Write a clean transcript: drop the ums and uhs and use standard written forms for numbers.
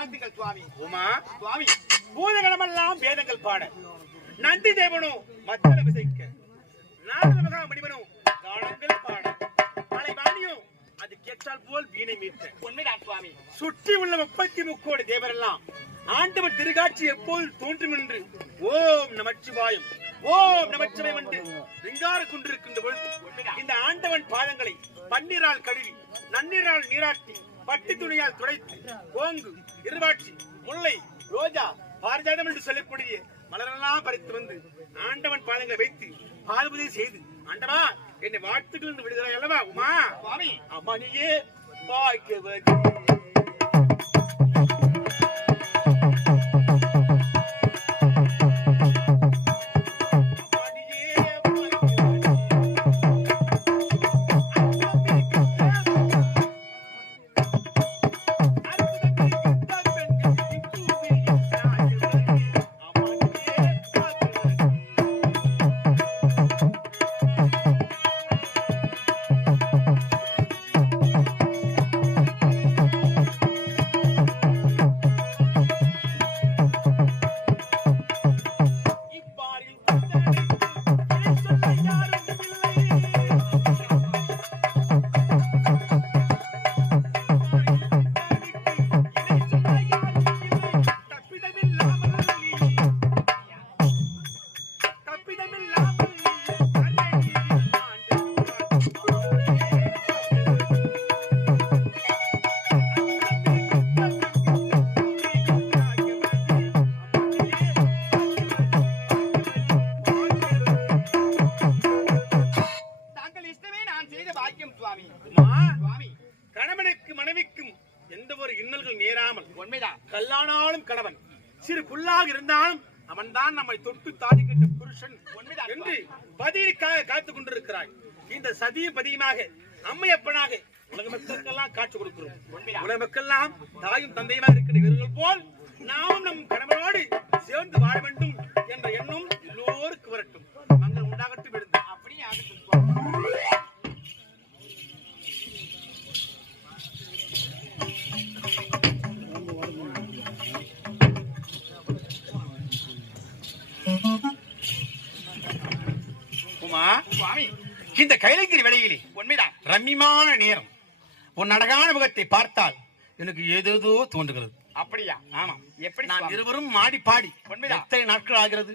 வாழ்த்துக்கள் சுவாமி. உமா சுவாமி, பூதகணமெல்லாம் வேதங்கள் பாட, நந்தி தேவனோ மத்தள விசைக்க, நாரத மகா மணிவனோ கானங்கள் பாட, மலைவாணியோ அது கேட்டால் போல் வீணை மீட்ட. உண்மைதான் சுவாமி. சுற்றி உள்ள 33 தேவரெல்லாம் ஆண்டவர் திருகாட்சி எப்போது தோன்றும் என்று ஓம் நமச்சிவாயம் ஓம் நமச்சிவாயம் என்று ரிங்கார கொண்டிருக்கின்ற பொழுது இந்த ஆண்டவன் பாதங்களை பன்னீரால் கழுவி நன்னீரால் நீராட்டி பட்டு துணியால் துடைத்து கோங்கு இருவாட்சி முல்லை ரோஜா பாரிஜாதம் என்று சொல்லக்கூடிய மலரெல்லாம் பறித்து வந்து ஆண்டவன் பாதங்களை வைத்து பாதுபதி செய்து ஆண்டவா என்னை வாழ்த்துக்கள் என்று விடுகிறாய் அல்லவா உமா? சுவாமி, அம்மணியே பாய்க்கவதி கணவனுக்கு மனைவிக்கும் எந்த ஒரு இன்னல்கள் நேராமல் கல்லானாலும் கணவன் சிறு புல்லாக இருந்தாலும் அவன் தான் நம்மை தொட்டு தாடி கட்ட புருஷன் என்று பதிலுக்காக காத்துக் கொண்டிருக்கிறாய். இந்த சதியும் பதியுமாக அம்மையப்பனாக உலக மக்களுக்கெல்லாம் காட்சி கொடுக்கிறோம். உலக மக்கள்லாம் தாயும் தந்தையுமாக இருக்கிற வீரர்கள் போல் நாமும் நம் கணவனோடு சேர்ந்து வாழ வேண்டும் என்ற எண்ணம் எல்லோருக்கும் வரட்டும். மங்கள் உண்டாகட்டும் விடுங்க. அப்படியே ஆகட்டும். உமா, சுவாமி, இந்த கைலங்கிரி வேளையிலே உண்மைதான் ரம்மியமான நேரம். உன் அழகான முகத்தை பார்த்தால் எனக்கு ஏதேதோ தோன்றுகிறது. அப்படியா? ஆமா. எப்படி? நான் இருவரும் மாடி பாடி எத்தனை நாட்கள் ஆகிறது?